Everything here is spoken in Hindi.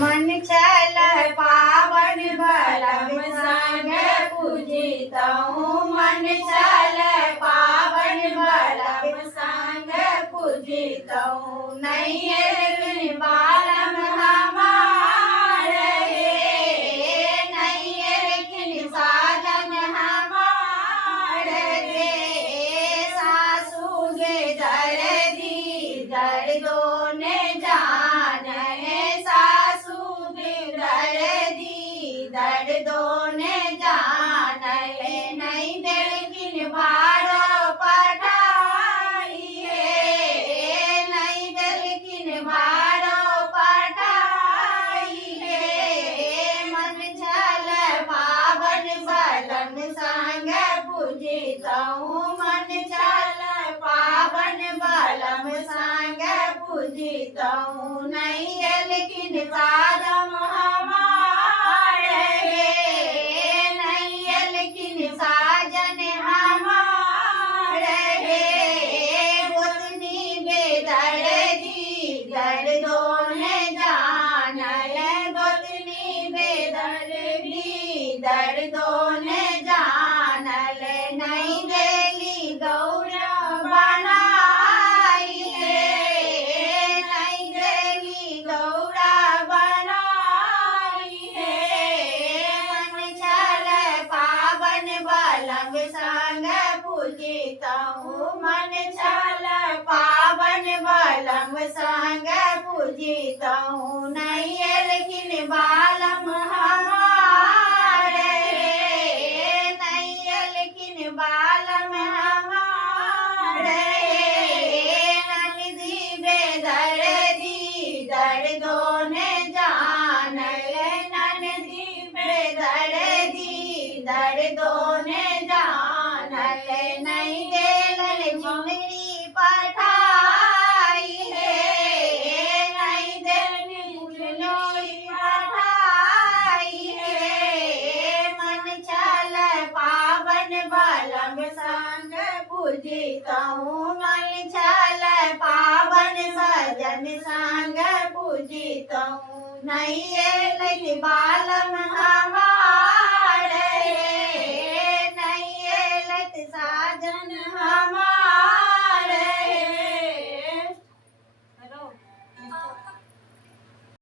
मन चल पावन बलम संग पूजितहु मन चल पावन बलम संग पूजितहु नैये बालम हमारे नैये साजन हमारे सासू गे दर्दी दर्दों ने जान दर्दों ने जान नहीं दिल भारो पटाई नहीं दिल भारो पटाई मन चल पावन बलम संग पूजितहु मन चल पावन बलम संग पूजितहु नहीं लेकिन सादम साजन हमारे गोतनी बेदर्दी दर्दों ने जान गोतनी बेदर्दी दर्दों ने जान नहीं देली गौरव बनाई नहीं देली गौरव बनाई मन चल पावन बलम संग पूजितहु मन चल पावन बलम संग पूजितहु नहीं लेकिन बालम हमारे नहीं लेकिन बालम हमारे नंदी बेदर्दी दर्दों ने जान नंदी बेदर्दी दर्दों ने जान नहीं देलन चुनरी पठाई नहीं देलन चुनरी पठाई मन चल पावन बलम संग पूजितहु मन चल पावन सजन संग पूजितहु नहीं लग बालम हमारे नहीं लग साजन